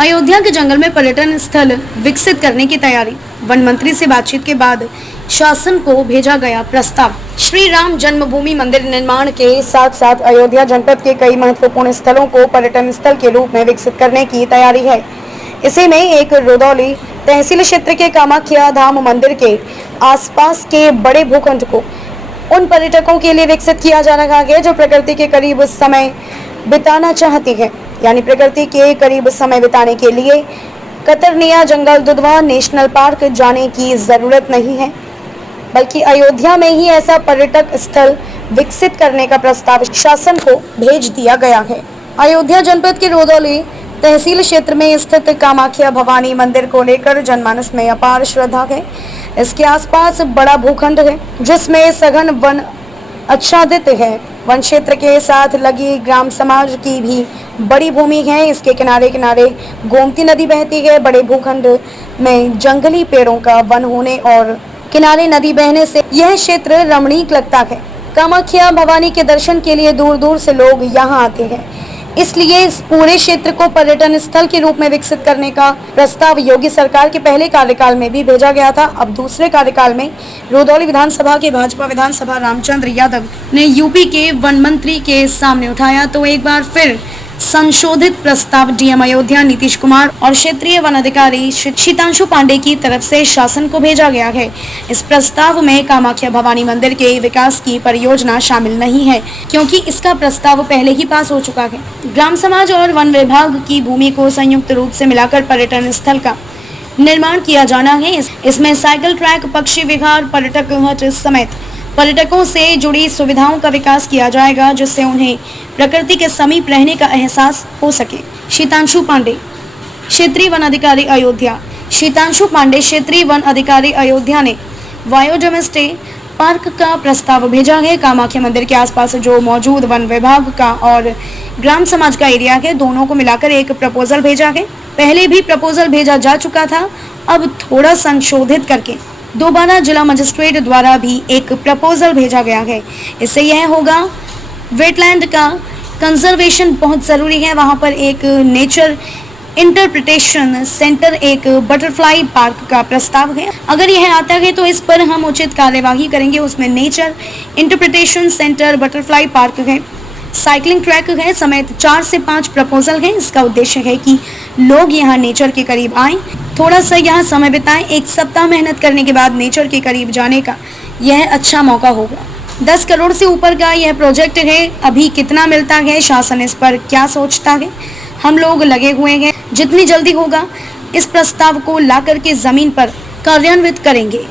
अयोध्या के जंगल में पर्यटन स्थल विकसित करने की तैयारी। वन मंत्री से बातचीत के बाद शासन को भेजा गया प्रस्ताव। श्री राम जन्मभूमि मंदिर निर्माण के साथ साथ अयोध्या जनपद के कई महत्वपूर्ण स्थलों को पर्यटन स्थल के रूप में विकसित करने की तैयारी है। इसी में एक रुदौली तहसील क्षेत्र के कामाख्या धाम मंदिर के आसपास के बड़े भूखंड को उन पर्यटकों के लिए विकसित किया जा रहा है जो प्रकृति के करीब समय बिताना चाहती है। यानी प्रकृति के करीब समय बिताने के लिए कतरनिया जंगल दुधवा नेशनल पार्क जाने की जरूरत नहीं है, बल्कि अयोध्या में ही ऐसा पर्यटक स्थल विकसित करने का प्रस्ताव शासन को भेज दिया गया है। अयोध्या जनपद के रुदौली तहसील क्षेत्र में स्थित कामाख्या भवानी मंदिर को लेकर जनमानस में अपार श्रद्धा है। इसके आसपास बड़ा भूखंड है जिसमें सघन वन आच्छादित है। वन क्षेत्र के साथ लगी ग्राम समाज की भी बड़ी भूमि है। इसके किनारे किनारे गोमती नदी बहती है। बड़े भूखंड में जंगली पेड़ों का वन होने और किनारे नदी बहने से यह क्षेत्र रमणीक लगता है। कामाख्या भवानी के दर्शन के लिए दूर दूर से लोग यहाँ आते हैं, इसलिए इस पूरे क्षेत्र को पर्यटन स्थल के रूप में विकसित करने का प्रस्ताव योगी सरकार के पहले कार्यकाल में भी भेजा गया था। अब दूसरे कार्यकाल में रुदौली विधानसभा के भाजपा विधानसभा रामचंद्र यादव ने यूपी के वन मंत्री के सामने उठाया, तो एक बार फिर संशोधित प्रस्ताव डीएम अयोध्या नीतीश कुमार और क्षेत्रीय वन अधिकारी शीतांशु पांडे की तरफ से शासन को भेजा गया है। इस प्रस्ताव में कामाख्या भवानी मंदिर के विकास की परियोजना शामिल नहीं है, क्योंकि इसका प्रस्ताव पहले ही पास हो चुका है। ग्राम समाज और वन विभाग की भूमि को संयुक्त रूप से मिलाकर पर्यटन स्थल का निर्माण किया जाना है। इसमें साइकिल ट्रैक, पक्षी विहार, पर्यटक हट समेत पर्यटकों से जुड़ी सुविधाओं का विकास किया जाएगा, जिससे उन्हें प्रकृति के समीप रहने का एहसास हो सके। शीतांशु पांडे, क्षेत्रीय वन अधिकारी अयोध्या। शीतांशु पांडे, क्षेत्रीय वन अधिकारी अयोध्या ने बायोडायवर्सिटी पार्क का प्रस्ताव भेजा है। कामाख्या मंदिर के आसपास जो मौजूद वन विभाग का और ग्राम समाज का एरिया है, दोनों को मिलाकर एक प्रपोजल भेजा है। पहले भी प्रपोजल भेजा जा चुका था, अब थोड़ा संशोधित करके दोबारा जिला मजिस्ट्रेट द्वारा भी एक प्रपोजल भेजा गया है। इससे यह होगा, वेटलैंड का कंजर्वेशन बहुत ज़रूरी है। वहाँ पर एक नेचर इंटरप्रिटेशन सेंटर, एक बटरफ्लाई पार्क का प्रस्ताव है। अगर यह आता है तो इस पर हम उचित कार्यवाही करेंगे। उसमें nature interpretation centre, butterfly park है, साइकिलिंग ट्रैक है समेत 4 से 5 प्रपोजल है। इसका उद्देश्य है कि लोग यहाँ नेचर के करीब आएँ, थोड़ा सा यहाँ समय बिताएं। 1 सप्ताह मेहनत करने के बाद नेचर के करीब जाने का यह अच्छा मौका होगा। 10 करोड़ से ऊपर का यह प्रोजेक्ट है। अभी कितना मिलता है, शासन इस पर क्या सोचता है, हम लोग लगे हुए हैं। जितनी जल्दी होगा इस प्रस्ताव को ला करके जमीन पर कार्यान्वित करेंगे।